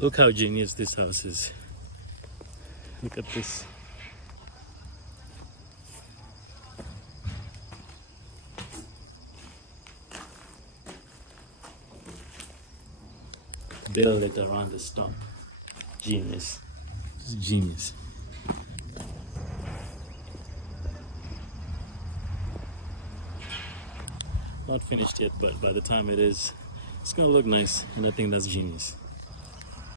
Look how genius this house is. Look at this. Build it around the stump. Genius. It's genius. Not finished yet, but by the time it is, it's gonna look nice, and I think that's genius.